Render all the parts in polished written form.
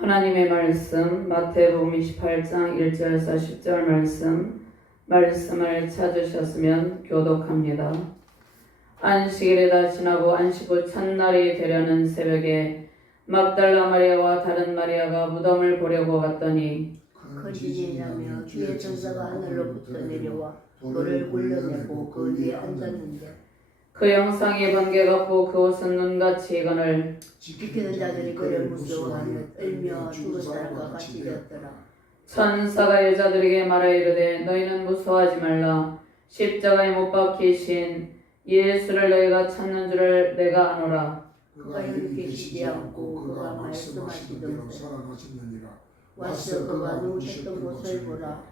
하나님의 말씀 마태복음 28장 1절에서 10절 말씀을 찾으셨으면 교독합니다. 안식일이 다 지나고 안식 후 첫날이 되려는 새벽에 막달라 마리아와 다른 마리아가 무덤을 보려고 갔더니 거짓이라며 주의 천사가 하늘로부터 내려와 돌을 굴려내고 그 위에 앉았는데 그 형상이 번개 같고 그 옷은 눈같이 익은을 지키는 자들이 그를 무서워하며 떨며 죽은 사람과 같이 되었더라. 천사가 여자들에게 말하여 이르되 너희는 무서워하지 말라. 십자가에 못 박히신 예수를 너희가 찾는 줄을 내가 아노라. 그가 여기 계시지 않고 그가 말씀하시던데 살아나셨느니라. 와서 그가 누우셨던 곳을 보라.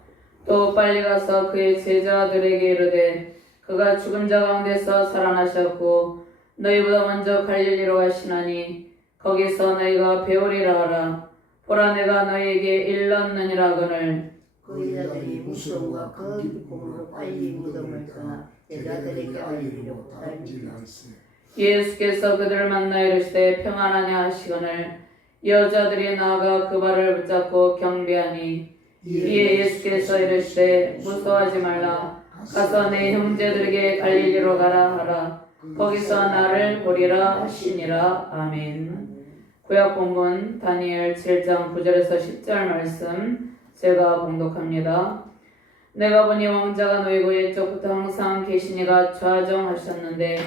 또 빨리 가서 그의 제자들에게 이르되 그가 죽은 자 가운데서 살아나셨고 너희보다 먼저 갈릴리로 가시나니 거기서 너희가 배우리라 하라. 보라 내가 너희에게 일렀느니라거늘. 그 여자들이 무서움과 큰 기쁨으로 빨리 무덤을 떠나 제자들에게 알리려고 달리라. 예수께서 그들을 만나 이르시되 평안하냐 하시거늘 여자들이 나아가 그 발을 붙잡고 경배하니 이에 예수께서 이르시되 무서워하지 말라. 가서 내 형제들에게 갈릴리로 가라 하라. 거기서 나를 보리라 하시니라. 아멘. 구약 본문 다니엘 7장 9절에서 10절 말씀 제가 봉독합니다. 내가 보니 왕자가 놓이고 옛적부터 항상 계시니가 좌정하셨는데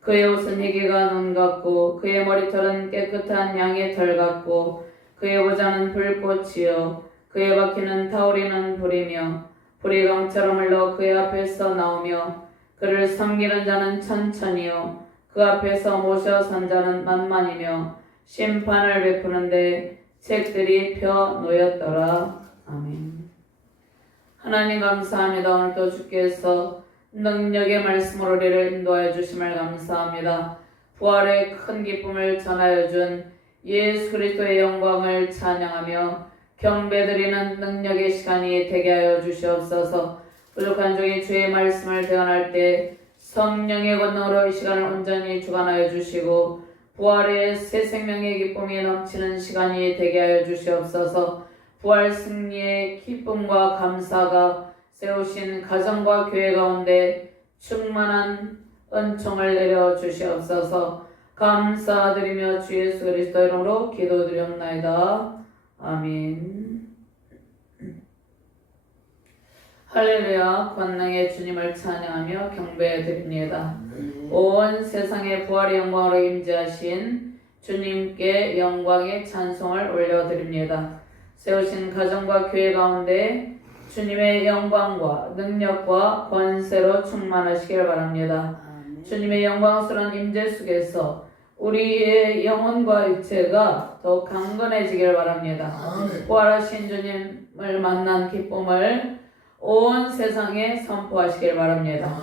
그의 옷은 희귀가 눈 같고 그의 머리털은 깨끗한 양의 털 같고 그의 보좌는 불꽃이요 그의 바퀴는 타오르는 불이며 불이 강처럼 흘러 그의 앞에서 나오며 그를 섬기는 자는 천천히요 그 앞에서 모셔 선 자는 만만이며 심판을 베푸는데 책들이 펴 놓였더라. 아멘. 하나님 감사합니다. 오늘도 주께서 능력의 말씀으로 우리를 인도하여 주심을 감사합니다. 부활의 큰 기쁨을 전하여 준 예수 그리스도의 영광을 찬양하며 경배드리는 능력의 시간이 되게 하여 주시옵소서. 부족한 종이 주의 말씀을 대언할 때 성령의 권능으로 이 시간을 온전히 주관하여 주시고 부활의 새 생명의 기쁨이 넘치는 시간이 되게 하여 주시옵소서. 부활 승리의 기쁨과 감사가 세우신 가정과 교회 가운데 충만한 은총을 내려 주시옵소서. 감사드리며 주 예수 그리스도 이름으로 기도드리옵나이다. 아멘. 할렐루야. 권능의 주님을 찬양하며 경배드립니다. 온 세상의 부활의 영광으로 임재하신 주님께 영광의 찬송을 올려드립니다. 세우신 가정과 교회 가운데 주님의 영광과 능력과 권세로 충만하시길 바랍니다. 주님의 영광스러운 임재 속에서 우리의 영혼과 육체가 더 강건해지길 바랍니다. 부활하신 주님을 만난 기쁨을 온 세상에 선포하시길 바랍니다.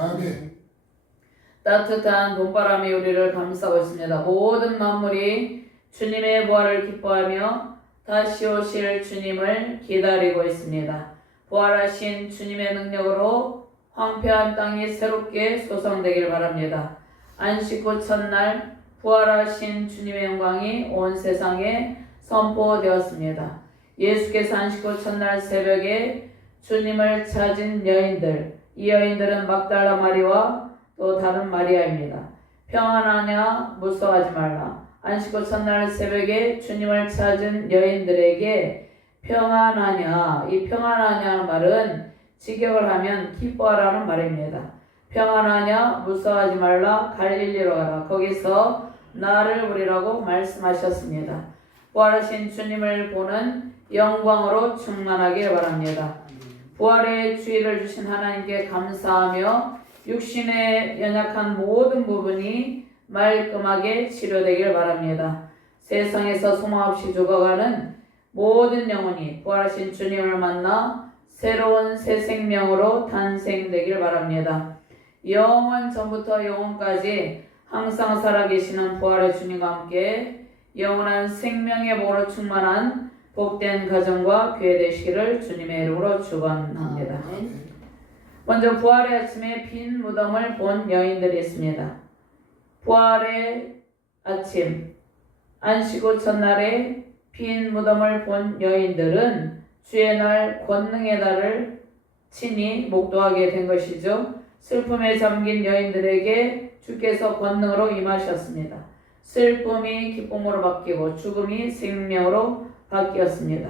따뜻한 봄바람이 우리를 감싸고 있습니다. 모든 만물이 주님의 부활을 기뻐하며 다시 오실 주님을 기다리고 있습니다. 부활하신 주님의 능력으로 황폐한 땅이 새롭게 소성되길 바랍니다. 안식 후 첫날 부활하신 주님의 영광이 온 세상에 선포되었습니다. 예수께서 안식 후 첫날 새벽에 주님을 찾은 여인들, 이 여인들은 막달라 마리와 또 다른 마리아입니다. 평안하냐 무서워하지 말라. 안식 후 첫날 새벽에 주님을 찾은 여인들에게 평안하냐, 이 평안하냐 말은 직역을 하면 기뻐하라는 말입니다. 평안하냐 무서워하지 말라. 갈릴리로 가라. 거기서 나를 보리라고 말씀하셨습니다. 부활하신 주님을 보는 영광으로 충만하길 바랍니다. 부활의 주의를 주신 하나님께 감사하며 육신의 연약한 모든 부분이 말끔하게 치료되길 바랍니다. 세상에서 소망 없이 죽어가는 모든 영혼이 부활하신 주님을 만나 새로운 새 생명으로 탄생되길 바랍니다. 영원 전부터 영원까지 항상 살아계시는 부활의 주님과 함께 영원한 생명의 복으로 충만한 복된 가정과 교회 되시기를 주님의 이름으로 축원합니다. 먼저 부활의 아침에 빈 무덤을 본 여인들이 있습니다. 부활의 아침, 안식 후 첫날에 빈 무덤을 본 여인들은 주의 날 권능의 달을 친히 목도하게 된 것이죠. 슬픔에 잠긴 여인들에게 주께서 권능으로 임하셨습니다. 슬픔이 기쁨으로 바뀌고 죽음이 생명으로 바뀌었습니다.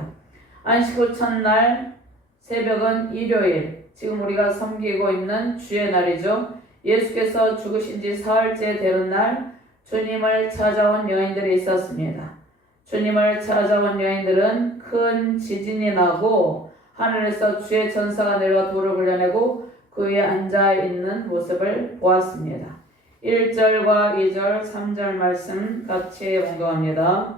안식 후 첫날 새벽은 일요일, 지금 우리가 섬기고 있는 주의 날이죠. 예수께서 죽으신 지 사흘째 되는 날 주님을 찾아온 여인들이 있었습니다. 주님을 찾아온 여인들은 큰 지진이 나고 하늘에서 주의 천사가 내려와 돌을 굴려내고 그 위에 앉아있는 모습을 보았습니다. 1절과 2절, 3절 말씀 같이 봉독합니다.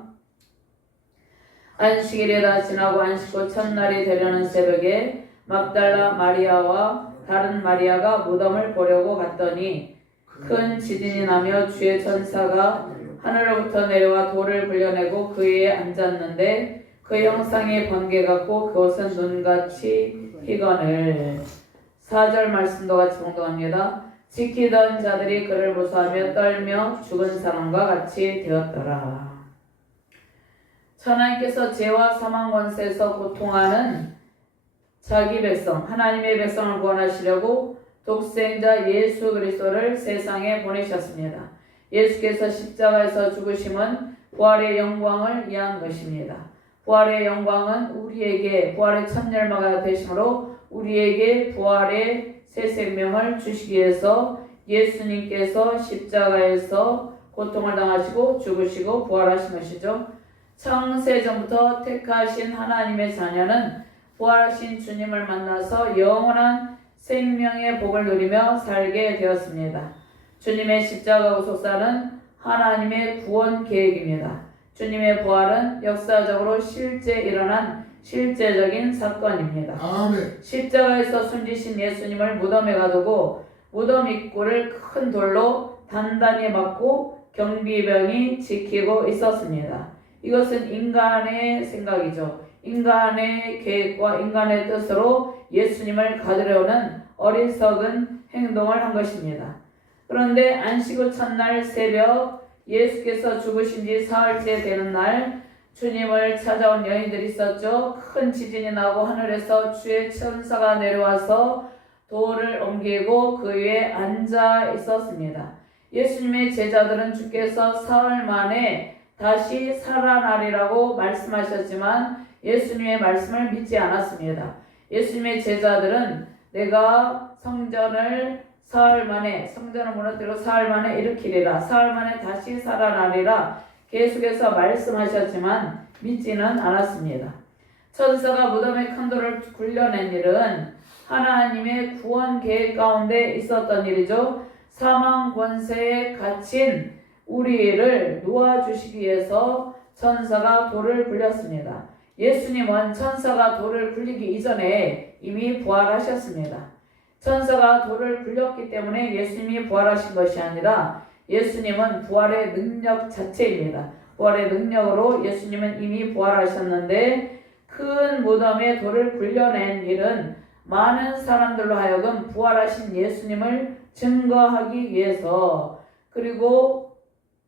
안식일이 다 지나고 안식 후 첫날이 되려는 새벽에 막달라 마리아와 다른 마리아가 무덤을 보려고 갔더니 큰 지진이 나며 주의 천사가 하늘로부터 내려와 돌을 굴려내고 그 위에 앉았는데 그 형상이 번개 같고 그옷은 눈같이 희건을. 4절 말씀도 같이 봉독합니다. 지키던 자들이 그를 무서워하며 떨며 죽은 사람과 같이 되었더라. 하나님께서 죄와 사망 권세에서 고통하는 자기 백성, 하나님의 백성을 구원하시려고 독생자 예수 그리스도를 세상에 보내셨습니다. 예수께서 십자가에서 죽으심은 부활의 영광을 위한 것입니다. 부활의 영광은 우리에게 부활의 첫 열매가 되심으로 우리에게 부활의 새 생명을 주시기 위해서 예수님께서 십자가에서 고통을 당하시고 죽으시고 부활하신 것이죠. 창세전부터 택하신 하나님의 자녀는 부활하신 주님을 만나서 영원한 생명의 복을 누리며 살게 되었습니다. 주님의 십자가 구속사는 하나님의 구원 계획입니다. 주님의 부활은 역사적으로 실제 일어난 실제적인 사건입니다. 아멘. 십자가에서 숨지신 예수님을 무덤에 가두고 무덤 입구를 큰 돌로 단단히 막고 경비병이 지키고 있었습니다. 이것은 인간의 생각이죠. 인간의 계획과 인간의 뜻으로 예수님을 가두려는 어리석은 행동을 한 것입니다. 그런데 안식 후 첫날 새벽 예수께서 죽으신 지 사흘째 되는 날 주님을 찾아온 여인들이 있었죠. 큰 지진이 나고 하늘에서 주의 천사가 내려와서 돌을 옮기고 그 위에 앉아 있었습니다. 예수님의 제자들은 주께서 사흘 만에 다시 살아나리라고 말씀하셨지만 예수님의 말씀을 믿지 않았습니다. 예수님의 제자들은 내가 성전을 사흘 만에, 성전을 무너뜨리고 사흘 만에 일으키리라, 사흘 만에 다시 살아나리라 계속해서 말씀하셨지만 믿지는 않았습니다. 천사가 무덤에 큰 돌을 굴려낸 일은 하나님의 구원 계획 가운데 있었던 일이죠. 사망 권세에 갇힌 우리를 놓아주시기 위해서 천사가 돌을 굴렸습니다. 예수님은 천사가 돌을 굴리기 이전에 이미 부활하셨습니다. 천사가 돌을 굴렸기 때문에 예수님이 부활하신 것이 아니라 예수님은 부활의 능력 자체입니다. 부활의 능력으로 예수님은 이미 부활하셨는데 큰 무덤에 돌을 굴려낸 일은 많은 사람들로 하여금 부활하신 예수님을 증거하기 위해서, 그리고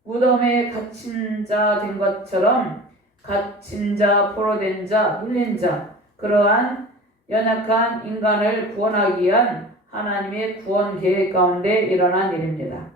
무덤에 갇힌 자 된 것처럼 갇힌 자, 포로된 자, 눌린 자, 그러한 연약한 인간을 구원하기 위한 하나님의 구원 계획 가운데 일어난 일입니다.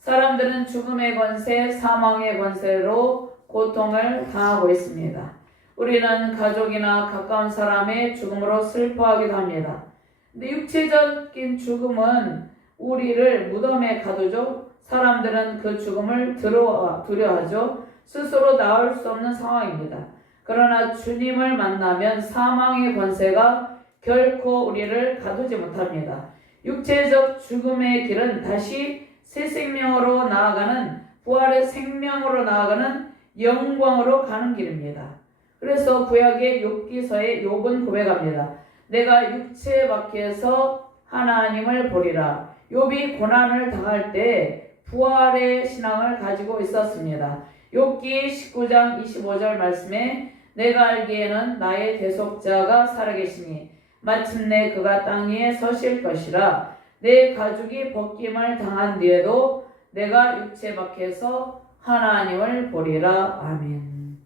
사람들은 죽음의 권세, 사망의 권세로 고통을 당하고 있습니다. 우리는 가족이나 가까운 사람의 죽음으로 슬퍼하기도 합니다. 근데 육체적인 죽음은 우리를 무덤에 가두죠. 사람들은 그 죽음을 두려워하죠. 스스로 나을 수 없는 상황입니다. 그러나 주님을 만나면 사망의 권세가 결코 우리를 가두지 못합니다. 육체적 죽음의 길은 다시 새 생명으로 나아가는, 부활의 생명으로 나아가는 영광으로 가는 길입니다. 그래서 구약의 욥기서에 욥은 고백합니다. 내가 육체 밖에서 하나님을 보리라. 욥이 고난을 당할 때 부활의 신앙을 가지고 있었습니다. 욥기 19장 25절 말씀에 내가 알기에는 나의 대속자가 살아계시니 마침내 그가 땅 위에 서실 것이라. 내 가죽이 벗김을 당한 뒤에도 내가 육체 밖에서 하나님을 보리라. 아멘.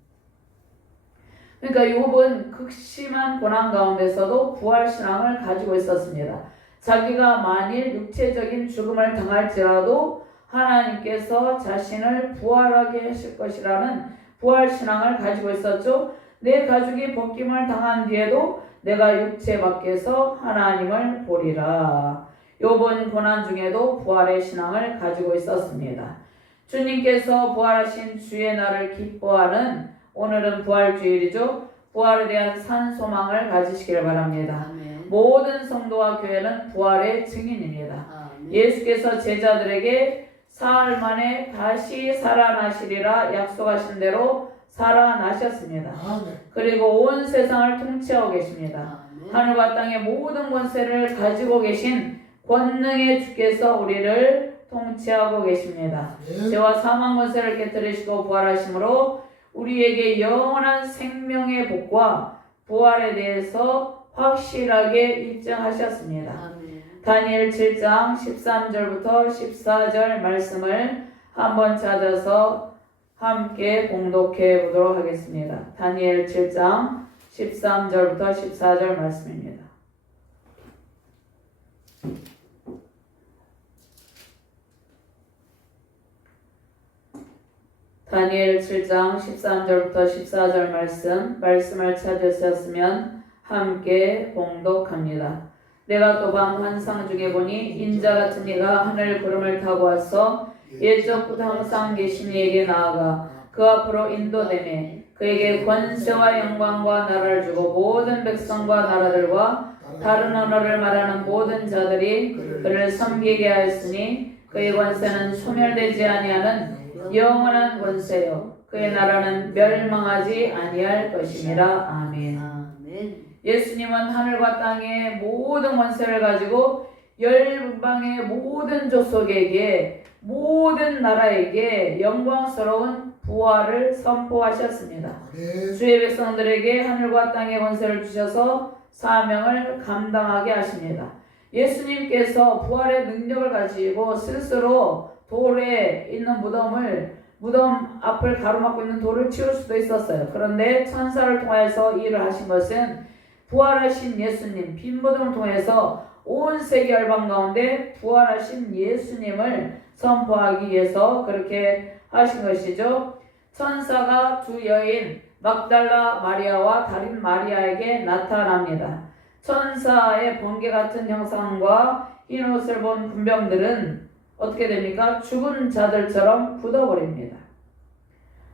그러니까 욥은 극심한 고난 가운데서도 부활신앙을 가지고 있었습니다. 자기가 만일 육체적인 죽음을 당할지라도 하나님께서 자신을 부활하게 하실 것이라는 부활신앙을 가지고 있었죠. 내 가족이 벗김을 당한 뒤에도 내가 육체 밖에서 하나님을 보리라. 욥은 고난 중에도 부활의 신앙을 가지고 있었습니다. 주님께서 부활하신 주의 날을 기뻐하는 오늘은 부활주일이죠. 부활에 대한 산 소망을 가지시길 바랍니다. 아멘. 모든 성도와 교회는 부활의 증인입니다. 아멘. 예수께서 제자들에게 사흘 만에 다시 살아나시리라 약속하신 대로 살아나셨습니다. 그리고 온 세상을 통치하고 계십니다. 아멘. 하늘과 땅의 모든 권세를 가지고 계신 권능의 주께서 우리를 통치하고 계십니다. 죄와 사망 권세를 깨뜨리시고 부활하심으로 우리에게 영원한 생명의 복과 부활에 대해서 확실하게 입증하셨습니다. 아멘. 다니엘 7장 13절부터 14절 말씀을 한번 찾아서 함께 봉독해 보도록 하겠습니다. 다니엘 7장 13절부터 14절 말씀입니다. 다니엘 7장 13절부터 14절 말씀을 찾으셨으면 함께 봉독합니다. 내가 또 밤 환상 중에 보니 인자 같은 이가 하늘 구름을 타고 와서 옛적부터 항상 계신 이에게 나아가 그 앞으로 인도되매 그에게 권세와 영광과 나라를 주고 모든 백성과 나라들과 다른 언어를 말하는 모든 자들이 그를 섬기게 하였으니 그의 권세는 소멸되지 아니하는 영원한 권세요 그의 나라는 멸망하지 아니할 것이니라. 아멘. 아멘. 예수님은 하늘과 땅의 모든 권세를 가지고 열방의 모든 족속에게 모든 나라에게 영광스러운 부활을 선포하셨습니다. 주의 백성들에게 하늘과 땅의 권세를 주셔서 사명을 감당하게 하십니다. 예수님께서 부활의 능력을 가지고 스스로 돌에 있는 무덤 앞을 가로막고 있는 돌을 치울 수도 있었어요. 그런데 천사를 통해서 이 일을 하신 것은 부활하신 예수님, 빈 무덤을 통해서 온 세계 열방 가운데 부활하신 예수님을 선포하기 위해서 그렇게 하신 것이죠. 천사가 두 여인 막달라 마리아와 다른 마리아에게 나타납니다. 천사의 번개 같은 형상과 흰 옷을 본 군병들은 어떻게 됩니까? 죽은 자들처럼 굳어버립니다.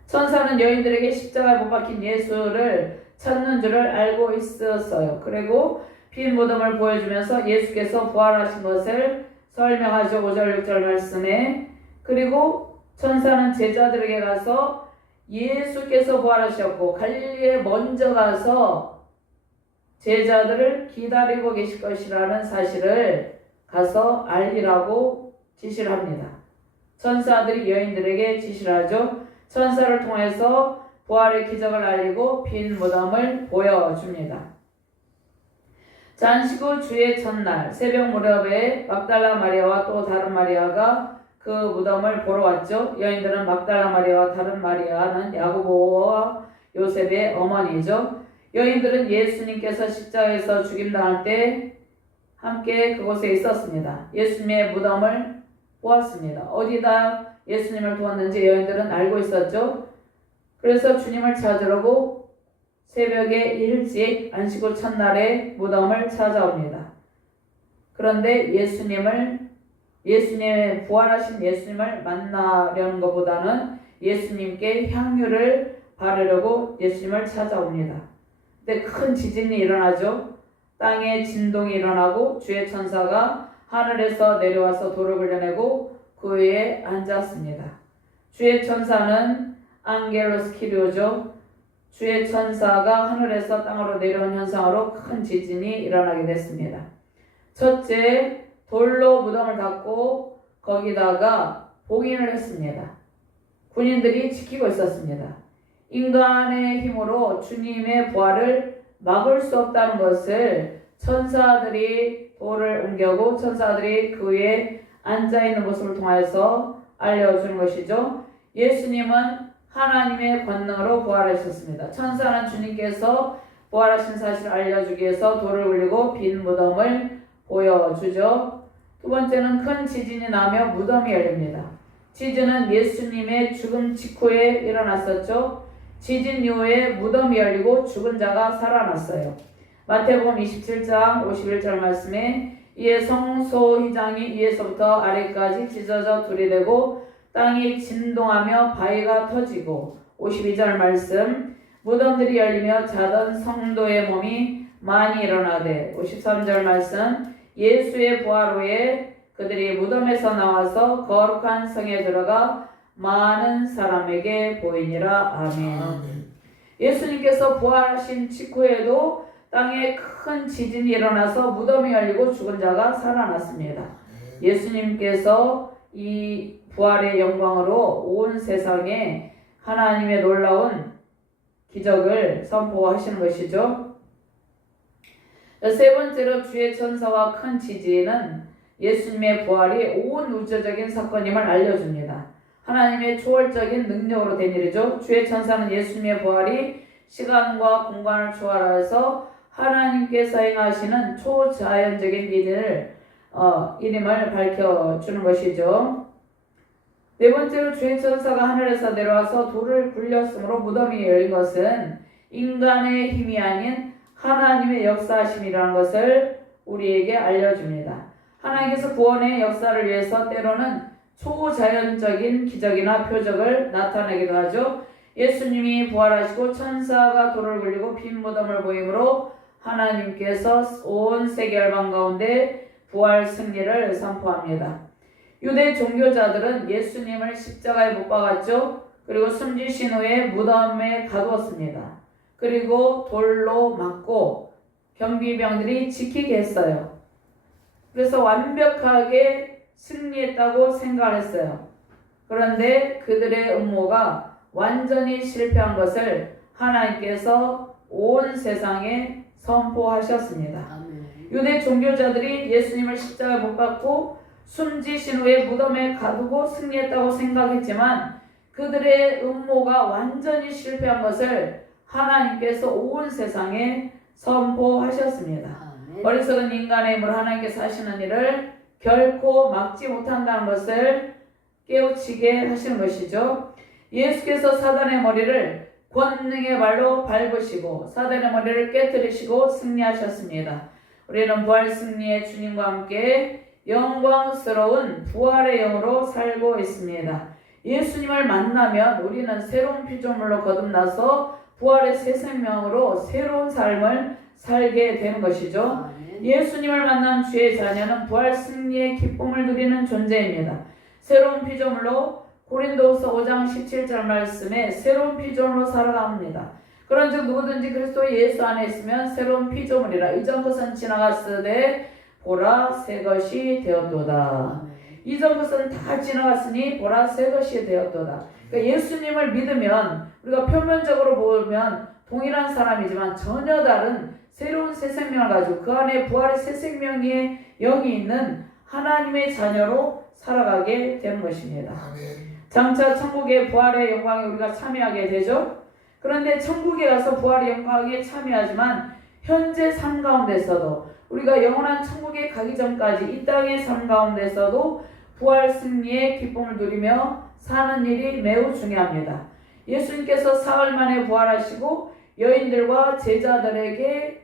천사는 여인들에게 십자가에 못 박힌 예수를 찾는 줄을 알고 있었어요. 그리고 빈 무덤을 보여주면서 예수께서 부활하신 것을 설명하죠. 5절 6절 말씀에. 그리고 천사는 제자들에게 가서 예수께서 부활하셨고 갈릴리에 먼저 가서 제자들을 기다리고 계실 것이라는 사실을 가서 알리라고 지시를 합니다. 천사들이 여인들에게 지시를 하죠. 천사를 통해서 부활의 기적을 알리고 빈 무덤을 보여줍니다. 잔식 후 주의 첫날 새벽 무렵에 막달라 마리아와 또 다른 마리아가 그 무덤을 보러 왔죠. 여인들은 막달라 마리아와 다른 마리아는 야고보와 요셉의 어머니죠. 여인들은 예수님께서 십자가에서 죽임당할 때 함께 그곳에 있었습니다. 예수님의 무덤을 보았습니다. 어디다 예수님을 두었는지 여인들은 알고 있었죠. 그래서 주님을 찾으려고 새벽에 일찍 안식 후 첫날에 무덤을 찾아옵니다. 그런데 예수님의 부활하신 예수님을 만나려는 것보다는 예수님께 향유를 바르려고 예수님을 찾아옵니다. 근데 큰 지진이 일어나죠. 땅에 진동이 일어나고 주의 천사가 하늘에서 내려와서 돌을 굴려내고 그 위에 앉았습니다. 주의 천사는 앙겔로스 키리오죠. 주의 천사가 하늘에서 땅으로 내려온 현상으로 큰 지진이 일어나게 됐습니다. 첫째, 돌로 무덤을 닫고 거기다가 봉인을 했습니다. 군인들이 지키고 있었습니다. 인간의 힘으로 주님의 부활을 막을 수 없다는 것을 천사들이 돌을 옮겨고 천사들이 그 위에 앉아있는 모습을 통해서 알려주는 것이죠. 예수님은 하나님의 권능으로 부활하셨습니다. 천사는 주님께서 부활하신 사실을 알려주기 위해서 돌을 굴리고 빈 무덤을 보여주죠. 두 번째는 큰 지진이 나며 무덤이 열립니다. 지진은 예수님의 죽음 직후에 일어났었죠. 지진 이후에 무덤이 열리고 죽은 자가 살아났어요. 마태복음 27장 51절 말씀에 이에 성소휘장이 위에서부터 아래까지 찢어져 둘이 되고 땅이 진동하며 바위가 터지고 52절 말씀 무덤들이 열리며 자던 성도의 몸이 많이 일어나되 53절 말씀 예수의 부활 후에 그들이 무덤에서 나와서 거룩한 성에 들어가 많은 사람에게 보이니라. 아멘. 예수님께서 부활하신 직후에도 땅에 큰 지진이 일어나서 무덤이 열리고 죽은 자가 살아났습니다. 예수님께서 이 부활의 영광으로 온 세상에 하나님의 놀라운 기적을 선포하시는 것이죠. 세 번째로 주의 천사와 큰 지진은 예수님의 부활이 온 우주적인 사건임을 알려줍니다. 하나님의 초월적인 능력으로 된 일이죠. 주의 천사는 예수님의 부활이 시간과 공간을 초월해서 하나님께서 행하시는 초자연적인 일임을 밝혀주는 것이죠. 네 번째로 주의 천사가 하늘에서 내려와서 돌을 굴렸으므로 무덤이 열린 것은 인간의 힘이 아닌 하나님의 역사하심이라는 것을 우리에게 알려줍니다. 하나님께서 구원의 역사를 위해서 때로는 초자연적인 기적이나 표적을 나타내기도 하죠. 예수님이 부활하시고 천사가 돌을 굴리고 빈 무덤을 보임으로 하나님께서 온 세계 열방 가운데 부활 승리를 선포합니다. 유대 종교자들은 예수님을 십자가에 못 박았죠. 그리고 숨지신 후에 무덤에 가두었습니다. 그리고 돌로 맞고 경비병들이 지키게 했어요. 그래서 완벽하게 승리했다고 생각했어요. 그런데 그들의 음모가 완전히 실패한 것을 하나님께서 온 세상에 선포하셨습니다. 유대 종교자들이 예수님을 십자가에 못 박고 숨지신 후에 무덤에 가두고 승리했다고 생각했지만 그들의 음모가 완전히 실패한 것을 하나님께서 온 세상에 선포하셨습니다. 어리석은 인간의 힘으로 하나님께서 하시는 일을 결코 막지 못한다는 것을 깨우치게 하시는 것이죠. 예수께서 사단의 머리를 권능의 발로 밟으시고 사단의 머리를 깨뜨리시고 승리하셨습니다. 우리는 부활 승리의 주님과 함께 영광스러운 부활의 영으로 살고 있습니다. 예수님을 만나면 우리는 새로운 피조물로 거듭나서 부활의 새 생명으로 새로운 삶을 살게 되는 것이죠. 예수님을 만난 주의 자녀는 부활 승리의 기쁨을 누리는 존재입니다. 새로운 피조물로 고린도후서 5장 17절 말씀에 새로운 피조물로 살아갑니다. 그런즉 누구든지 그리스도 예수 안에 있으면 새로운 피조물이라 이전 것은 지나갔으되 보라 새 것이 되었도다. 이전 것은 다 지나갔으니 보라 새 것이 되었도다. 그러니까 예수님을 믿으면 우리가 표면적으로 보면 동일한 사람이지만 전혀 다른 새로운 새 생명을 가지고 그 안에 부활의 새 생명의 영이 있는 하나님의 자녀로 살아가게 되는 것입니다. 장차 천국의 부활의 영광에 우리가 참여하게 되죠. 그런데 천국에 가서 부활의 영광에 참여하지만 현재 삶 가운데서도 우리가 영원한 천국에 가기 전까지 이 땅의 삶 가운데서도 부활 승리의 기쁨을 누리며 사는 일이 매우 중요합니다. 예수님께서 사흘 만에 부활하시고 여인들과 제자들에게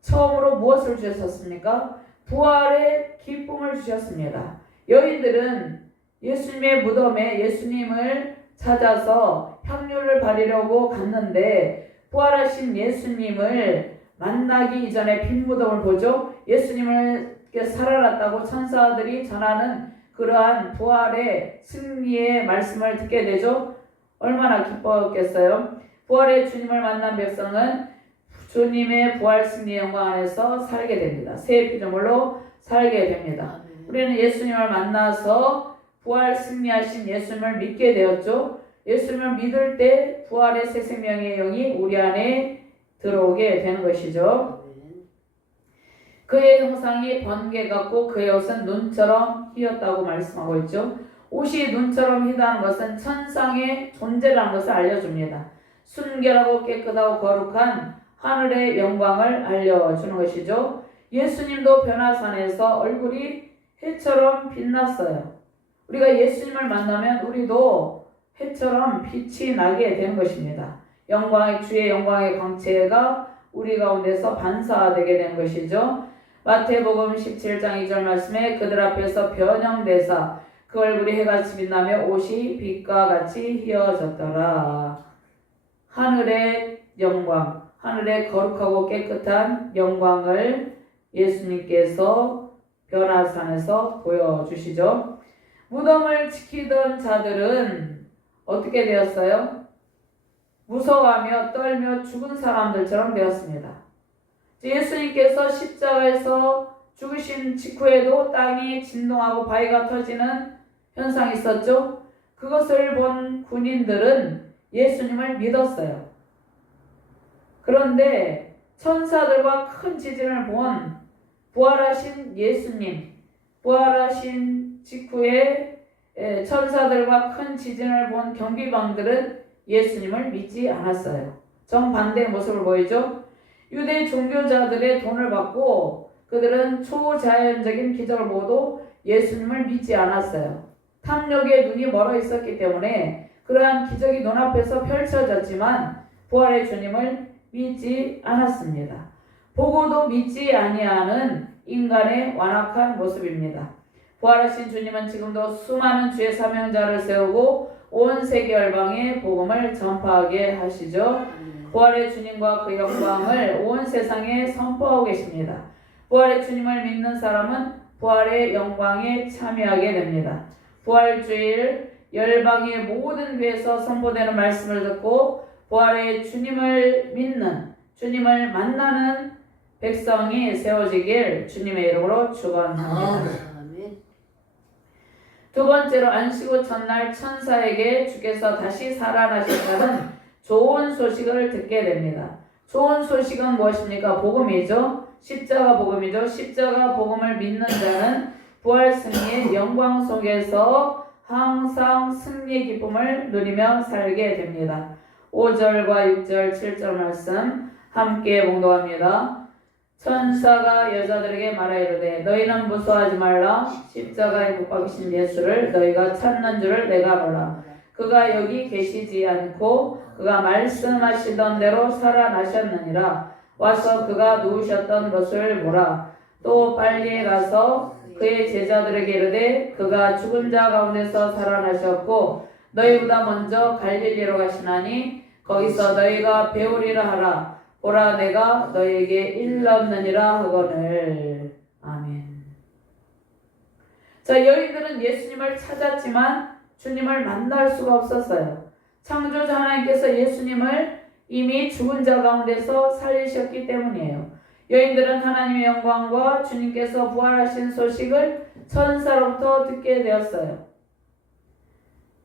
처음으로 무엇을 주셨습니까? 부활의 기쁨을 주셨습니다. 여인들은 예수님의 무덤에 예수님을 찾아서 향유를 바르려고 갔는데 부활하신 예수님을 만나기 이전에 빈 무덤을 보죠. 예수님을 살아났다고 천사들이 전하는 그러한 부활의 승리의 말씀을 듣게 되죠. 얼마나 기뻤겠어요. 부활의 주님을 만난 백성은 주님의 부활 승리의 영광 안에서 살게 됩니다. 새 피조물로 살게 됩니다. 우리는 예수님을 만나서 부활 승리하신 예수님을 믿게 되었죠. 예수님을 믿을 때 부활의 새 생명의 영이 우리 안에 들어오게 되는 것이죠. 그의 형상이 번개 같고 그의 옷은 눈처럼 휘었다고 말씀하고 있죠. 옷이 눈처럼 희다는 것은 천상의 존재라는 것을 알려줍니다. 순결하고 깨끗하고 거룩한 하늘의 영광을 알려주는 것이죠. 예수님도 변화산에서 얼굴이 해처럼 빛났어요. 우리가 예수님을 만나면 우리도 해처럼 빛이 나게 되는 것입니다. 주의 영광의 광채가 우리 가운데서 반사되게 된 것이죠. 마태복음 17장 2절 말씀에 그들 앞에서 변형되사 그 얼굴이 해같이 빛나며 옷이 빛과 같이 희어졌더라. 하늘의 영광, 하늘의 거룩하고 깨끗한 영광을 예수님께서 변화산에서 보여주시죠. 무덤을 지키던 자들은 어떻게 되었어요? 무서워하며 떨며 죽은 사람들처럼 되었습니다. 예수님께서 십자가에서 죽으신 직후에도 땅이 진동하고 바위가 터지는 현상이 있었죠. 그것을 본 군인들은 예수님을 믿었어요. 그런데 천사들과 큰 지진을 본 부활하신 예수님, 부활하신 직후에 천사들과 큰 지진을 본 경비병들은 예수님을 믿지 않았어요. 정반대의 모습을 보이죠. 유대 종교자들의 돈을 받고 그들은 초자연적인 기적을 보고도 예수님을 믿지 않았어요. 탐욕의 눈이 멀어 있었기 때문에 그러한 기적이 눈앞에서 펼쳐졌지만 부활의 주님을 믿지 않았습니다. 보고도 믿지 아니하는 인간의 완악한 모습입니다. 부활하신 주님은 지금도 수많은 주의 사명자를 세우고 온 세계 열방에 복음을 전파하게 하시죠. 부활의 주님과 그 영광을 온 세상에 선포하고 계십니다. 부활의 주님을 믿는 사람은 부활의 영광에 참여하게 됩니다. 부활주일 열방의 모든 교회에서 선포되는 말씀을 듣고 부활의 주님을 믿는, 주님을 만나는 백성이 세워지길 주님의 이름으로 축원합니다. 두 번째로 안식 후 첫날 천사에게 주께서 다시 살아나신다는 좋은 소식을 듣게 됩니다. 좋은 소식은 무엇입니까? 복음이죠. 십자가 복음이죠. 십자가 복음을 믿는 자는 부활 승리의 영광 속에서 항상 승리의 기쁨을 누리며 살게 됩니다. 5절과 6절, 7절 말씀 함께 봉독합니다. 천사가 여자들에게 말하이르되 너희는 무서워하지 말라. 십자가에 못 박히신 예수를 너희가 찾는 줄을 내가 알아. 그가 여기 계시지 않고 그가 말씀하시던 대로 살아나셨느니라. 와서 그가 누우셨던 것을 보라. 또 빨리 가서 그의 제자들에게 이르되 그가 죽은 자 가운데서 살아나셨고 너희보다 먼저 갈릴리로 가시나니 거기서 너희가 배우리라 하라. 보라 내가 너희에게 일렀느니라 하거늘. 아멘. 자, 여인들은 예수님을 찾았지만 주님을 만날 수가 없었어요. 창조자 하나님께서 예수님을 이미 죽은 자 가운데서 살리셨기 때문이에요. 여인들은 하나님의 영광과 주님께서 부활하신 소식을 천사로부터 듣게 되었어요.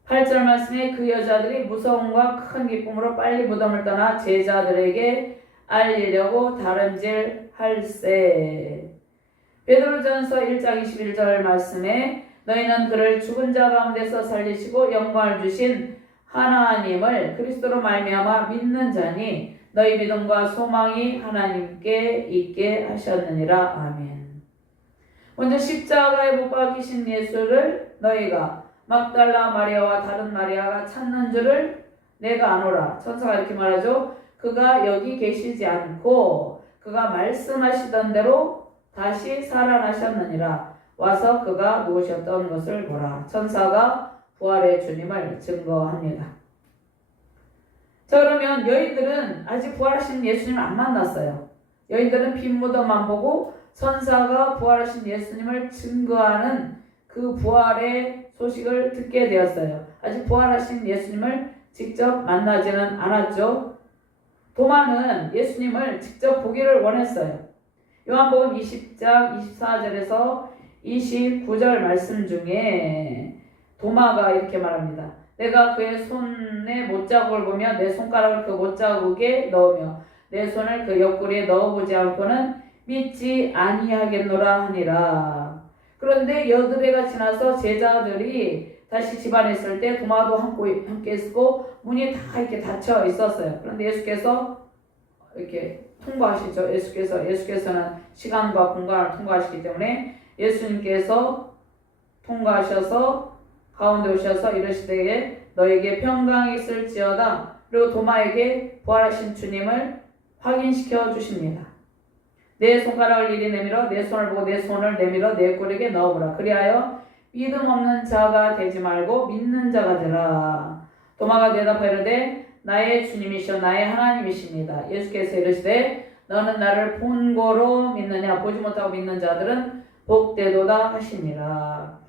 8절 말씀에 그 여자들이 무서움과 큰 기쁨으로 빨리 무덤을 떠나 제자들에게 알리려고 다른질 할세. 베드로전서 1장 21절 말씀에 너희는 그를 죽은 자 가운데서 살리시고 영광을 주신 하나님을 그리스도로 말미암아 믿는 자니 너희 믿음과 소망이 하나님께 있게 하셨느니라. 아멘. 먼저 십자가에 못 박히신 예수를 너희가 막달라 마리아와 다른 마리아가 찾는 줄을 내가 아노라. 천사가 이렇게 말하죠. 그가 여기 계시지 않고 그가 말씀하시던 대로 다시 살아나셨느니라. 와서 그가 누우셨던 것을 보라. 천사가 부활의 주님을 증거합니다. 자, 그러면 여인들은 아직 부활하신 예수님을 안 만났어요. 여인들은 빈 무덤만 보고 천사가 부활하신 예수님을 증거하는 그 부활의 소식을 듣게 되었어요. 아직 부활하신 예수님을 직접 만나지는 않았죠. 도마는 예수님을 직접 보기를 원했어요. 요한복음 20장 24절에서 29절 말씀 중에 도마가 이렇게 말합니다. 내가 그의 손에 못자국을 보며 내 손가락을 그 못자국에 넣으며 내 손을 그 옆구리에 넣어보지 않고는 믿지 아니하겠노라 하니라. 그런데 여드레가 지나서 제자들이 다시 집안에 있을 때 도마도 함께 있고 문이 다 이렇게 닫혀 있었어요. 그런데 예수께서 이렇게 통과하시죠. 예수께서는 시간과 공간을 통과하시기 때문에 예수님께서 통과하셔서 가운데 오셔서 이르시되 너에게 평강이 있을지어다. 그리고 도마에게 부활하신 주님을 확인시켜 주십니다. 내 손가락을 이리 내밀어 내 손을 보고 내 손을 내밀어 내 꼴에게 넣어보라. 그리하여 믿음 없는 자가 되지 말고 믿는 자가 되라. 도마가 대답하여 이르되 나의 주님이시여 나의 하나님이십니다. 예수께서 이르시되 너는 나를 본고로 믿느냐 보지 못하고 믿는 자들은 복되도다 하시니라.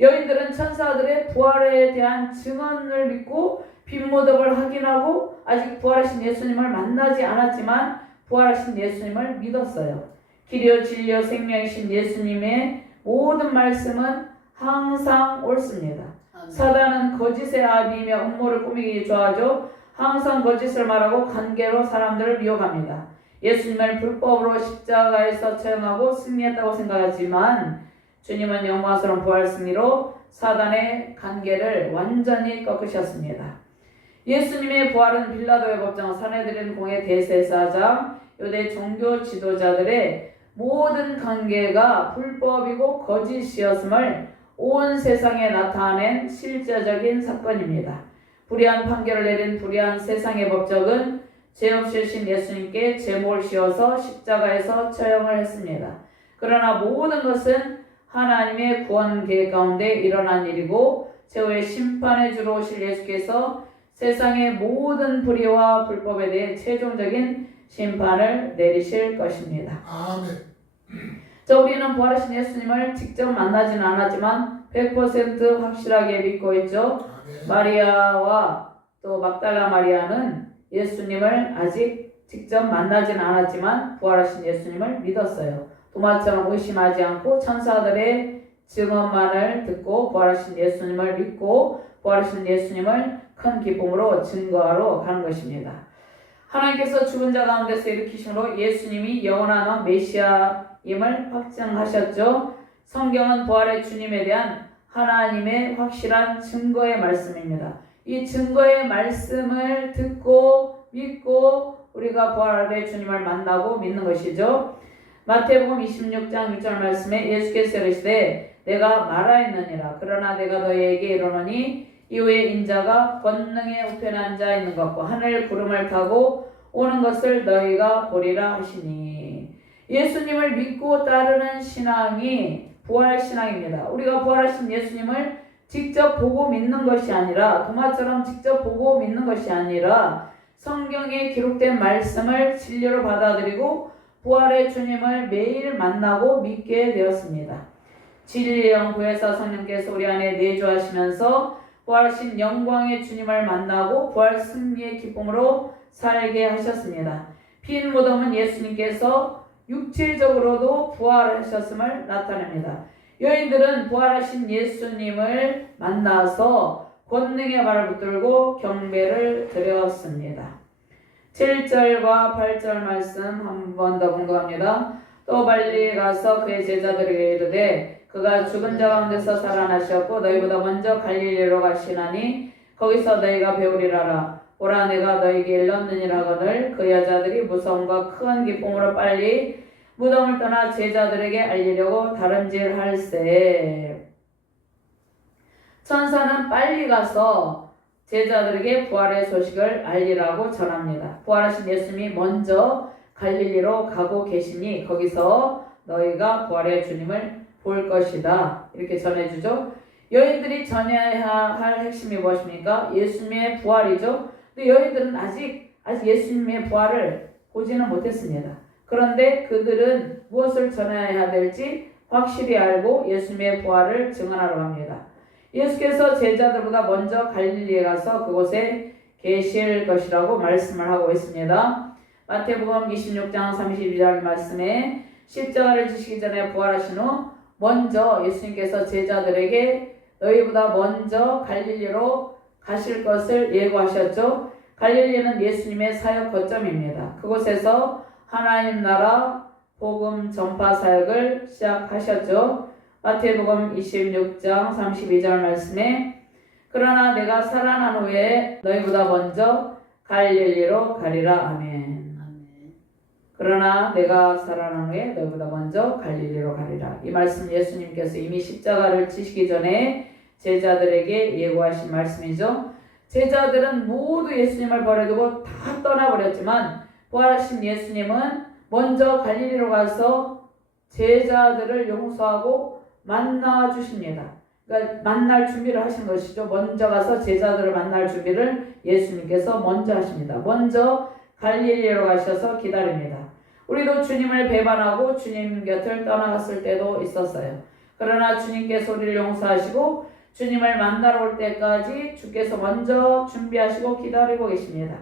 여인들은 천사들의 부활에 대한 증언을 믿고 빈모습을 확인하고 아직 부활하신 예수님을 만나지 않았지만 부활하신 예수님을 믿었어요. 길이요 진리요 생명이신 예수님의 모든 말씀은 항상 옳습니다. 사단은 거짓의 아비이며 음모를 꾸미기 좋아하죠. 항상 거짓을 말하고 관계로 사람들을 미혹합니다. 예수님을 불법으로 십자가에서 처형하고 승리했다고 생각하지만 주님은 영광스러운 부활 승리로 사단의 관계를 완전히 꺾으셨습니다. 예수님의 부활은 빌라도의 법정, 사내들인 공의 대제사장, 유대 종교 지도자들의 모든 관계가 불법이고 거짓이었음을 온 세상에 나타낸 실제적인 사건입니다. 불의한 판결을 내린 불의한 세상의 법정은 죄 없으신 예수님께 제목을 씌워서 십자가에서 처형을 했습니다. 그러나 모든 것은 하나님의 구원 계획 가운데 일어난 일이고 최후의 심판의 주로 오실 예수께서 세상의 모든 불의와 불법에 대해 최종적인 심판을 내리실 것입니다. 아멘. 자, 우리는 부활하신 예수님을 직접 만나지는 않았지만 100% 확실하게 믿고 있죠. 아멘. 마리아와 또 막달라 마리아는 예수님을 아직 직접 만나지는 않았지만 부활하신 예수님을 믿었어요. 도마처럼 의심하지 않고 천사들의 증언만을 듣고 부활하신 예수님을 믿고 부활하신 예수님을 큰 기쁨으로 증거하러 가는 것입니다. 하나님께서 죽은 자 가운데서 일으키심으로 예수님이 영원한 왕 메시아임을 확증하셨죠. 성경은 부활의 주님에 대한 하나님의 확실한 증거의 말씀입니다. 이 증거의 말씀을 듣고 믿고 우리가 부활의 주님을 만나고 믿는 것이죠. 마태복음 26장 6절 말씀에 예수께서 이르시되 내가 말하였느니라. 그러나 내가 너희에게 이르노니 이후에 인자가 권능의 우편에 앉아 있는 것과 하늘 구름을 타고 오는 것을 너희가 보리라 하시니. 예수님을 믿고 따르는 신앙이 부활 신앙입니다. 우리가 부활하신 예수님을 직접 보고 믿는 것이 아니라 도마처럼 직접 보고 믿는 것이 아니라 성경에 기록된 말씀을 진리로 받아들이고 부활의 주님을 매일 만나고 믿게 되었습니다. 진리의 영 구혜사 성령께서 우리 안에 내주하시면서 부활하신 영광의 주님을 만나고 부활 승리의 기쁨으로 살게 하셨습니다. 핀 무덤은 예수님께서 육체적으로도 부활하셨음을 나타냅니다. 여인들은 부활하신 예수님을 만나서 권능의 발을 붙들고 경배를 드렸습니다. 7절과 8절 말씀 한 번 더 공부합니다. 또 빨리 가서 그의 제자들에게 이르되 그가 죽은 자 가운데서 살아나셨고 너희보다 먼저 갈릴리로 가시나니 거기서 너희가 배우리라라. 보라 내가 너희에게 일렀느니라 하거늘 그 여자들이 무서움과 큰 기쁨으로 빨리 무덤을 떠나 제자들에게 알리려고 다름질 할세. 천사는 빨리 가서 제자들에게 부활의 소식을 알리라고 전합니다. 부활하신 예수님이 먼저 갈릴리로 가고 계시니 거기서 너희가 부활의 주님을 볼 것이다. 이렇게 전해주죠. 여인들이 전해야 할 핵심이 무엇입니까? 예수님의 부활이죠. 근데 여인들은 아직 예수님의 부활을 보지는 못했습니다. 그런데 그들은 무엇을 전해야 될지 확실히 알고 예수님의 부활을 증언하러 갑니다. 예수께서 제자들보다 먼저 갈릴리에 가서 그곳에 계실 것이라고 말씀을 하고 있습니다. 마태복음 26장 32절 말씀에 십자가를 지시기 전에 부활하신 후 먼저 예수님께서 제자들에게 너희보다 먼저 갈릴리로 가실 것을 예고하셨죠. 갈릴리는 예수님의 사역 거점입니다. 그곳에서 하나님 나라 복음 전파 사역을 시작하셨죠. 마태복음 26장 32절 말씀에 그러나 내가 살아난 후에 너희보다 먼저 갈릴리로 가리라. 아멘. 아멘. 그러나 내가 살아난 후에 너희보다 먼저 갈릴리로 가리라. 이 말씀 예수님께서 이미 십자가를 지시기 전에 제자들에게 예고하신 말씀이죠. 제자들은 모두 예수님을 버려두고 다 떠나버렸지만 부활하신 예수님은 먼저 갈릴리로 가서 제자들을 용서하고 만나 주십니다. 그러니까 만날 준비를 하신 것이죠. 먼저 가서 제자들을 만날 준비를 예수님께서 먼저 하십니다. 먼저 갈릴리로 가셔서 기다립니다. 우리도 주님을 배반하고 주님 곁을 떠나갔을 때도 있었어요. 그러나 주님께서 우리를 용서하시고 주님을 만나러 올 때까지 주께서 먼저 준비하시고 기다리고 계십니다.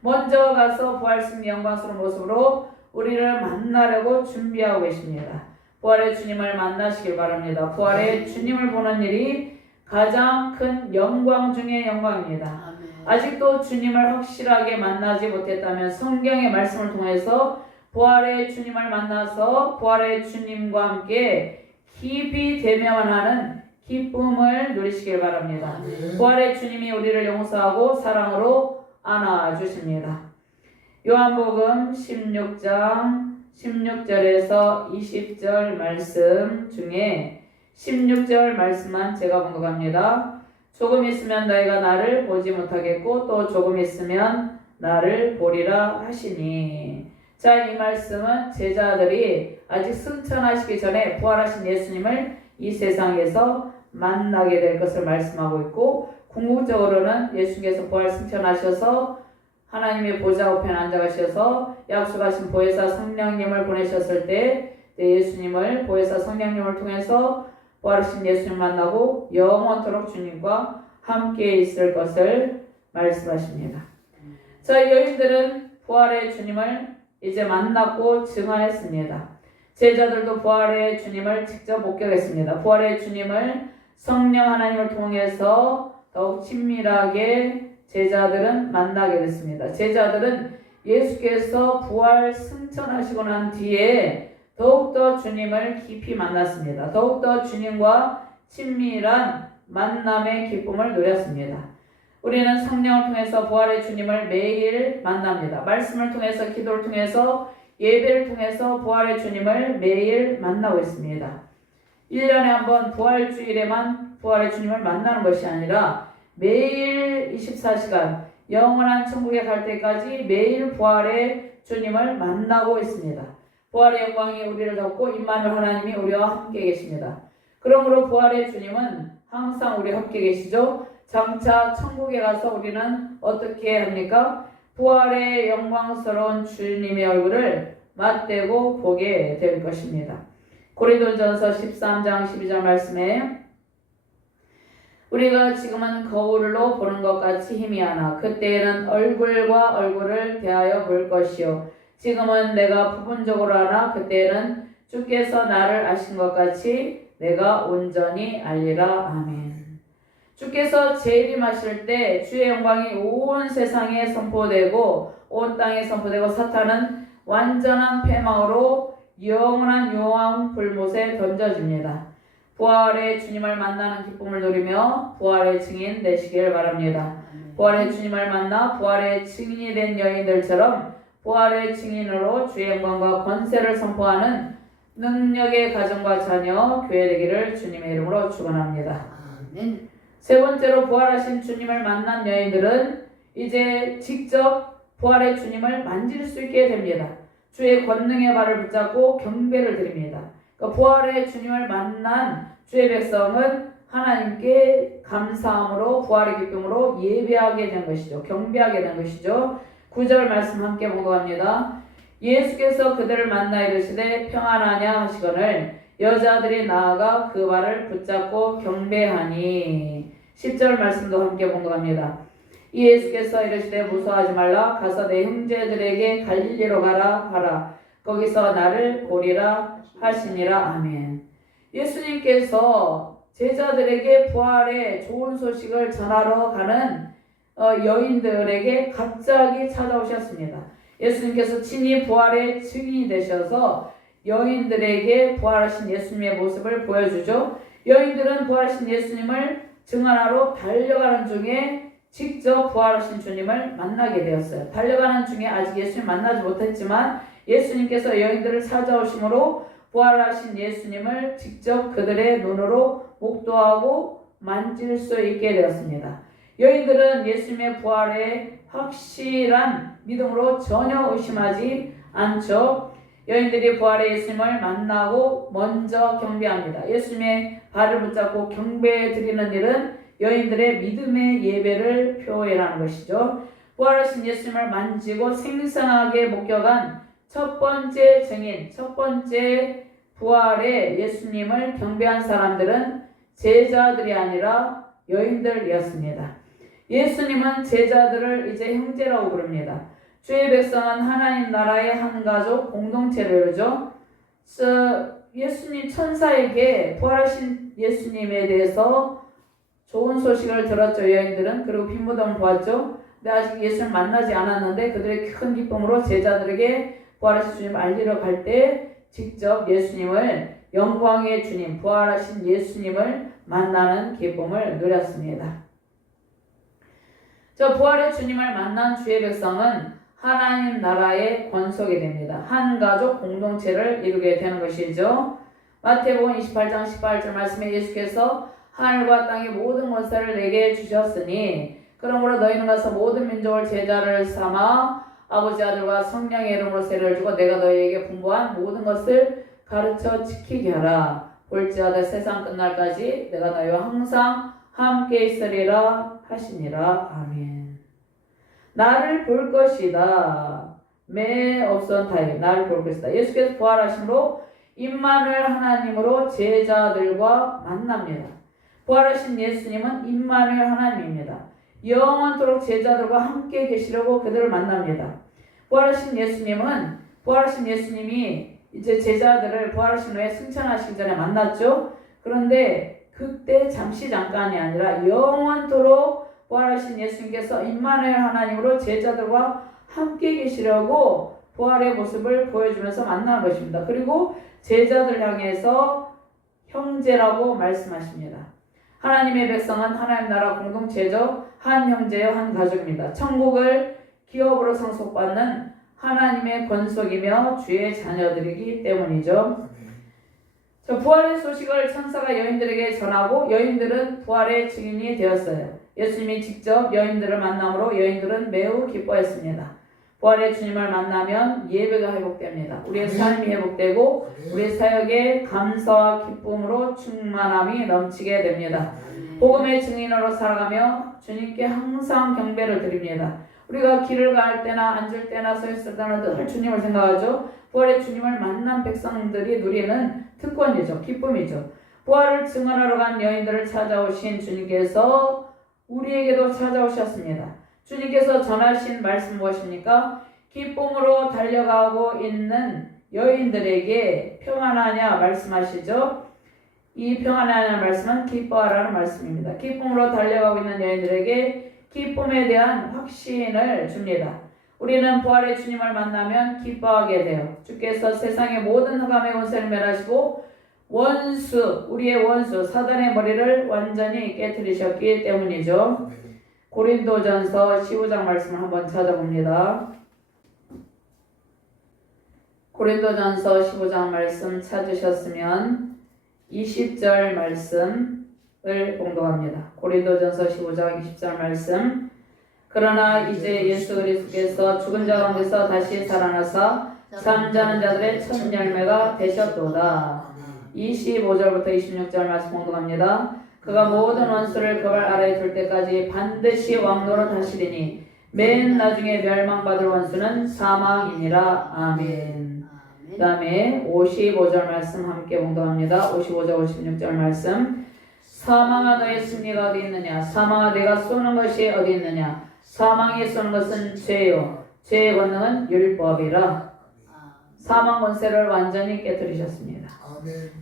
먼저 가서 부활승리 영광스러운 모습으로 우리를 만나려고 준비하고 계십니다. 부활의 주님을 만나시길 바랍니다. 부활의 주님을 보는 일이 가장 큰 영광 중의 영광입니다. 아멘. 아직도 주님을 확실하게 만나지 못했다면 성경의 말씀을 통해서 부활의 주님을 만나서 부활의 주님과 함께 깊이 대면하는 기쁨을 누리시길 바랍니다. 부활의 주님이 우리를 용서하고 사랑으로 안아주십니다. 요한복음 16장 16절에서 20절 말씀 중에 16절 말씀만 제가 번역합니다. 조금 있으면 너희가 나를 보지 못하겠고 또 조금 있으면 나를 보리라 하시니. 자, 이 말씀은 제자들이 아직 승천하시기 전에 부활하신 예수님을 이 세상에서 만나게 될 것을 말씀하고 있고, 궁극적으로는 예수님께서 부활 승천하셔서 하나님의 보좌 우편에 앉아가셔서 약속하신 보혜사 성령님을 보내셨을 때 예수님을 보혜사 성령님을 통해서 부활하신 예수님 만나고 영원토록 주님과 함께 있을 것을 말씀하십니다. 자, 여인들은 부활의 주님을 이제 만났고 증언했습니다. 제자들도 부활의 주님을 직접 목격했습니다. 부활의 주님을 성령 하나님을 통해서 더욱 친밀하게 제자들은 만나게 됐습니다. 제자들은 예수께서 부활 승천하시고 난 뒤에 더욱더 주님을 깊이 만났습니다. 더욱더 주님과 친밀한 만남의 기쁨을 누렸습니다. 우리는 성령을 통해서 부활의 주님을 매일 만납니다. 말씀을 통해서, 기도를 통해서, 예배를 통해서 부활의 주님을 매일 만나고 있습니다. 1년에 한 번 부활주일에만 부활의 주님을 만나는 것이 아니라 매일 24시간 영원한 천국에 갈 때까지 매일 부활의 주님을 만나고 있습니다. 부활의 영광이 우리를 덮고 임마누엘 하나님이 우리와 함께 계십니다. 그러므로 부활의 주님은 항상 우리와 함께 계시죠. 장차 천국에 가서 우리는 어떻게 합니까? 부활의 영광스러운 주님의 얼굴을 맞대고 보게 될 것입니다. 고린도전서 13장 12절 말씀에 우리가 지금은 거울로 보는 것 같이 희미하나 그때에는 얼굴과 얼굴을 대하여 볼 것이요 지금은 내가 부분적으로 하나 그때에는 주께서 나를 아신 것 같이 내가 온전히 알리라. 아멘. 주께서 재림하실 때 주의 영광이 온 세상에 선포되고 온 땅에 선포되고 사탄은 완전한 패망으로 영원한 용왕 불못에 던져집니다. 부활의 주님을 만나는 기쁨을 누리며 부활의 증인 되시길 바랍니다. 부활의 주님을 만나 부활의 증인이 된 여인들처럼 부활의 증인으로 주의 영광과 권세를 선포하는 능력의 가정과 자녀, 교회 되기를 주님의 이름으로 축원합니다. 아멘. 세 번째로 부활하신 주님을 만난 여인들은 이제 직접 부활의 주님을 만질 수 있게 됩니다. 주의 권능의 발을 붙잡고 경배를 드립니다. 그러니까 부활의 주님을 만난 주의 백성은 하나님께 감사함으로 부활의 기쁨으로 예배하게 된 것이죠. 경배하게 된 것이죠. 9절 말씀 함께 보고합니다. 예수께서 그들을 만나 이르시되 평안하냐 하시거늘 여자들이 나아가 그 발을 붙잡고 경배하니. 10절 말씀도 함께 봉독합니다. 예수께서 이르시되 무서워하지 말라 가서 내 형제들에게 갈릴리로 가라 하라 거기서 나를 보리라 하시니라. 아멘. 예수님께서 제자들에게 부활의 좋은 소식을 전하러 가는 여인들에게 갑자기 찾아오셨습니다. 예수님께서 친히 부활의 증인이 되셔서 여인들에게 부활하신 예수님의 모습을 보여주죠. 여인들은 부활하신 예수님을 증언하러 달려가는 중에 직접 부활하신 주님을 만나게 되었어요. 달려가는 중에 아직 예수님 만나지 못했지만 예수님께서 여인들을 찾아오심으로 부활하신 예수님을 직접 그들의 눈으로 목도하고 만질 수 있게 되었습니다. 여인들은 예수님의 부활에 확실한 믿음으로 전혀 의심하지 않죠. 여인들이 부활의 예수님을 만나고 먼저 경배합니다. 예수님의 발을 붙잡고 경배 드리는 일은 여인들의 믿음의 예배를 표현하는 것이죠. 부활하신 예수님을 만지고 생생하게 목격한 첫 번째 증인, 첫 번째 부활의 예수님을 경배한 사람들은 제자들이 아니라 여인들이었습니다. 예수님은 제자들을 이제 형제라고 부릅니다. 주의 백성은 하나님 나라의 한 가족 공동체를 이루죠. 예수님 천사에게 부활하신 예수님에 대해서 좋은 소식을 들었죠. 여인들은. 그리고 빈무덤을 보았죠. 근데 아직 예수를 만나지 않았는데 그들의 큰 기쁨으로 제자들에게 부활하신 주님을 알리러 갈 때 직접 예수님을, 영광의 주님, 부활하신 예수님을 만나는 기쁨을 누렸습니다. 저 부활의 주님을 만난 주의 백성은 하나님 나라의 권속이 됩니다. 한 가족 공동체를 이루게 되는 것이죠. 마태복음 28장 18절 말씀에 예수께서 하늘과 땅의 모든 권세를 내게 주셨으니 그러므로 너희는 가서 모든 민족을 제자를 삼아 아버지 아들과 성령의 이름으로 세례를 주고 내가 너희에게 분부한 모든 것을 가르쳐 지키게 하라. 볼지어다 세상 끝날까지 내가 너희와 항상 함께 있으리라 하시니라. 아멘. 나를 볼 것이다. 매 없선 타임 나를 볼 것이다. 예수께서 부활하심으로 임마누엘 하나님으로 제자들과 만납니다. 부활하신 예수님은 임마누엘 하나님입니다. 영원토록 제자들과 함께 계시려고 그들을 만납니다. 부활하신 예수님이 이제 제자들을 부활하신 후에 승천하시기 전에 만났죠. 그런데 그때 잠깐이 아니라 영원토록 부활하신 예수님께서 임마누엘 하나님으로 제자들과 함께 계시려고 부활의 모습을 보여주면서 만나는 것입니다. 그리고 제자들 향해서 형제라고 말씀하십니다. 하나님의 백성은 하나님 나라 공동체죠. 한 형제요 한 가족입니다. 천국을 기업으로 상속받는 하나님의 권속이며 주의 자녀들이기 때문이죠. 저 부활의 소식을 천사가 여인들에게 전하고 여인들은 부활의 증인이 되었어요. 예수님이 직접 여인들을 만남으로 여인들은 매우 기뻐했습니다. 부활의 주님을 만나면 예배가 회복됩니다. 우리의 삶이 회복되고 우리의 사역에 감사와 기쁨으로 충만함이 넘치게 됩니다. 복음의 증인으로 살아가며 주님께 항상 경배를 드립니다. 우리가 길을 갈 때나 앉을 때나 서 있을 때나 늘 주님을 생각하죠. 부활의 주님을 만난 백성들이 누리는 특권이죠. 기쁨이죠. 부활을 증언하러 간 여인들을 찾아오신 주님께서 우리에게도 찾아오셨습니다. 주님께서 전하신 말씀 무엇입니까? 기쁨으로 달려가고 있는 여인들에게 평안하냐 말씀하시죠. 이 평안하냐 말씀은 기뻐하라는 말씀입니다. 기쁨으로 달려가고 있는 여인들에게 기쁨에 대한 확신을 줍니다. 우리는 부활의 주님을 만나면 기뻐하게 돼요. 주께서 세상의 모든 흑암의 권세를 멸하시고 우리의 원수 사단의 머리를 완전히 깨뜨리셨기 때문이죠. 고린도전서 15장 말씀을 한번 찾아봅니다. 고린도전서 15장 말씀 찾으셨으면 20절 말씀을 공독합니다. 고린도전서 15장 20절 말씀. 그러나 이제 예수 그리스도께서 죽은 자 가운데서 다시 살아나사 잠자는 자들의 첫 열매가 되셨도다. 25절부터 26절 말씀 공독합니다. 그가 모든 원수를 그발 아래에 둘 때까지 반드시 왕노로 다시리니 맨 나중에 멸망받을 원수는 사망이니라. 아멘. 그 다음에 55절 말씀 함께 공독합니다. 55절 56절 말씀. 사망아 너의 승리가 어디 있느냐? 사망아 내가 쏘는 것이 어디 있느냐? 사망이 쏘는 것은 죄요 죄의 권능은 율법이라. 사망 권세를 완전히 깨뜨리셨습니다.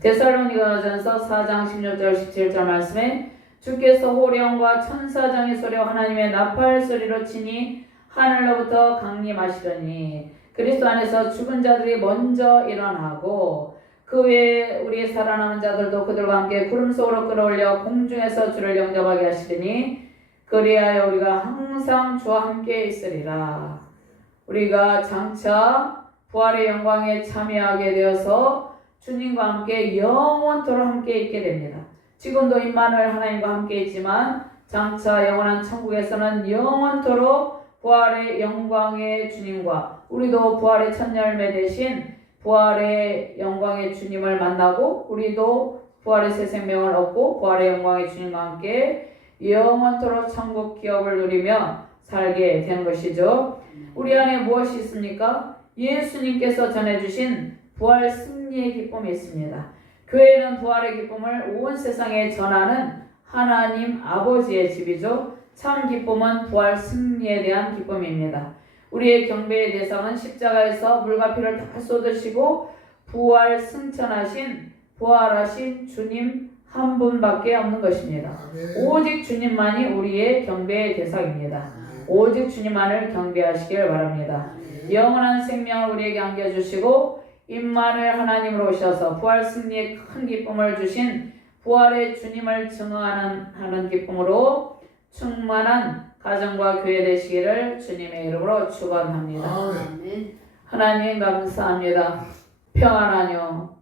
데살로니가전서 4장 16절 17절 말씀에 주께서 호령과 천사장의 소리와 하나님의 나팔 소리로 치니 하늘로부터 강림하시더니 그리스도 안에서 죽은 자들이 먼저 일어나고 그 외에 우리 살아남은 자들도 그들과 함께 구름 속으로 끌어올려 공중에서 주를 영접하게 하시리니 그리하여 우리가 항상 주와 함께 있으리라. 우리가 장차 부활의 영광에 참여하게 되어서 주님과 함께 영원토록 함께 있게 됩니다. 지금도 임마누엘 하나님과 함께 있지만 장차 영원한 천국에서는 영원토록 부활의 영광의 주님과 우리도 부활의 첫 열매 대신 부활의 영광의 주님을 만나고 우리도 부활의 새 생명을 얻고 부활의 영광의 주님과 함께 영원토록 천국 기업을 누리며 살게 된 것이죠. 우리 안에 무엇이 있습니까? 예수님께서 전해주신 부활 승리의 기쁨이 있습니다. 교회는 부활의 기쁨을 온 세상에 전하는 하나님 아버지의 집이죠. 참 기쁨은 부활 승리에 대한 기쁨입니다. 우리의 경배의 대상은 십자가에서 물과 피를 다 쏟으시고 부활 승천하신 부활하신 주님 한 분밖에 없는 것입니다. 오직 주님만이 우리의 경배의 대상입니다. 오직 주님만을 경배하시길 바랍니다. 영원한 생명을 우리에게 안겨주시고 임마누엘 하나님으로 오셔서 부활 승리의 큰 기쁨을 주신 부활의 주님을 증언하는 기쁨으로 충만한 가정과 교회 되시기를 주님의 이름으로 축원합니다. 하나님 감사합니다. 평안하뇨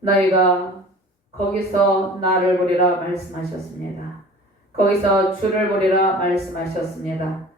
너희가 거기서 나를 보리라 말씀하셨습니다. 거기서 주를 보리라 말씀하셨습니다.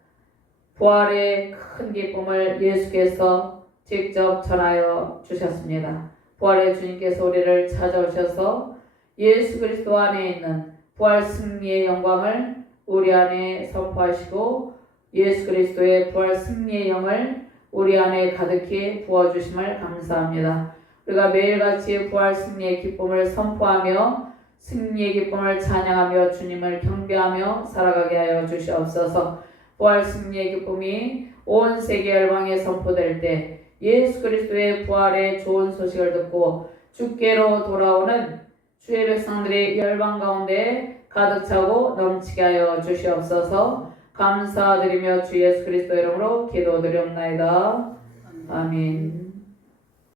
부활의 큰 기쁨을 예수께서 직접 전하여 주셨습니다. 부활의 주님께서 우리를 찾아오셔서 예수 그리스도 안에 있는 부활 승리의 영광을 우리 안에 선포하시고 예수 그리스도의 부활 승리의 영을 우리 안에 가득히 부어주심을 감사합니다. 우리가 매일같이 부활 승리의 기쁨을 선포하며 승리의 기쁨을 찬양하며 주님을 경배하며 살아가게 하여 주시옵소서. 부활 승리의 기쁨이 온 세계 열방에 선포될 때 예수 그리스도의 부활의 좋은 소식을 듣고 주께로 돌아오는 주의 백성들이 열방 가운데 가득 차고 넘치게 하여 주시옵소서. 감사드리며 주 예수 그리스도 이름으로 기도드리옵나이다. 아멘.